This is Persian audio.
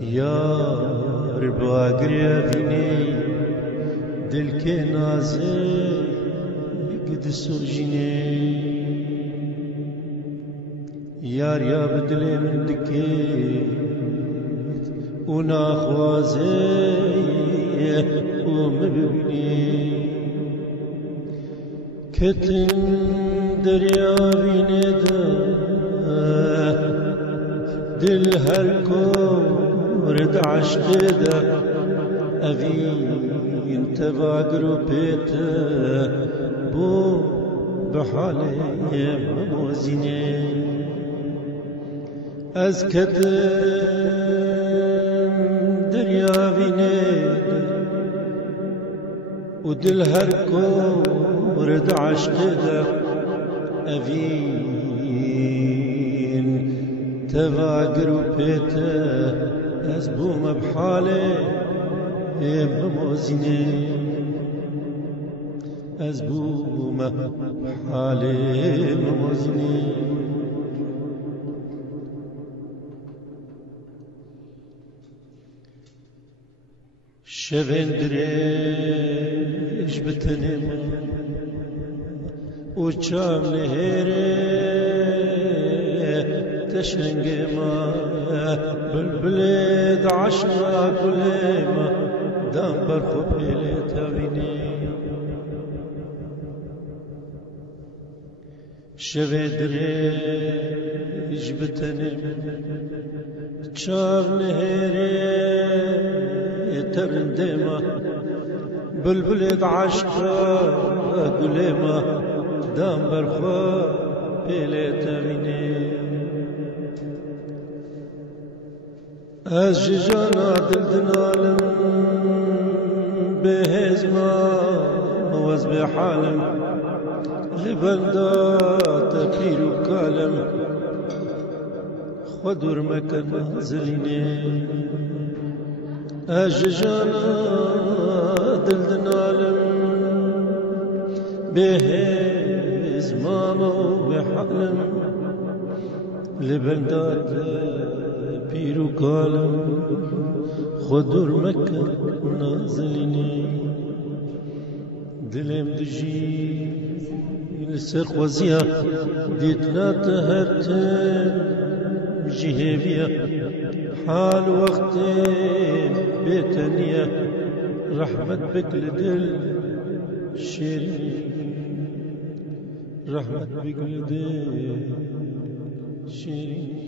یار باگری وینی دل که نازه گد سرجینه یار یا بدل من دکی و ناخوازه و مبینی کتن دریا وینه دل هر کورد عشق ده اوی انت واقرو پیت بو بحاله موزینه از کتن دریا وینه و دل هر کورد عشق ده اوین تواقر و پیته از بوم بحاله بموزینه از بوم بحاله بموزینه شوندرش بتنم و چام نهره تشنگ ما بلبل عشقا كلما دام برخو بيلي تاويني شوي دريج بتنم شاب نهيري ترندما بلبل عشقا كلما دام برخو بيلي تاويني از جانا دل دنالم به هزما موز به حالم لبلدات پیرو کالم خودور مکن زلینه از جانا دل دنالم به هزما موز به حالم لبلدات پیرو کالم خودور مکه نازلینی دلم دجی لسر خوزیا دیتنا تهرتم جهویا حال وقت بیتنیا رحمت بکل دل شیرینی رحمت بکل دل شیرینی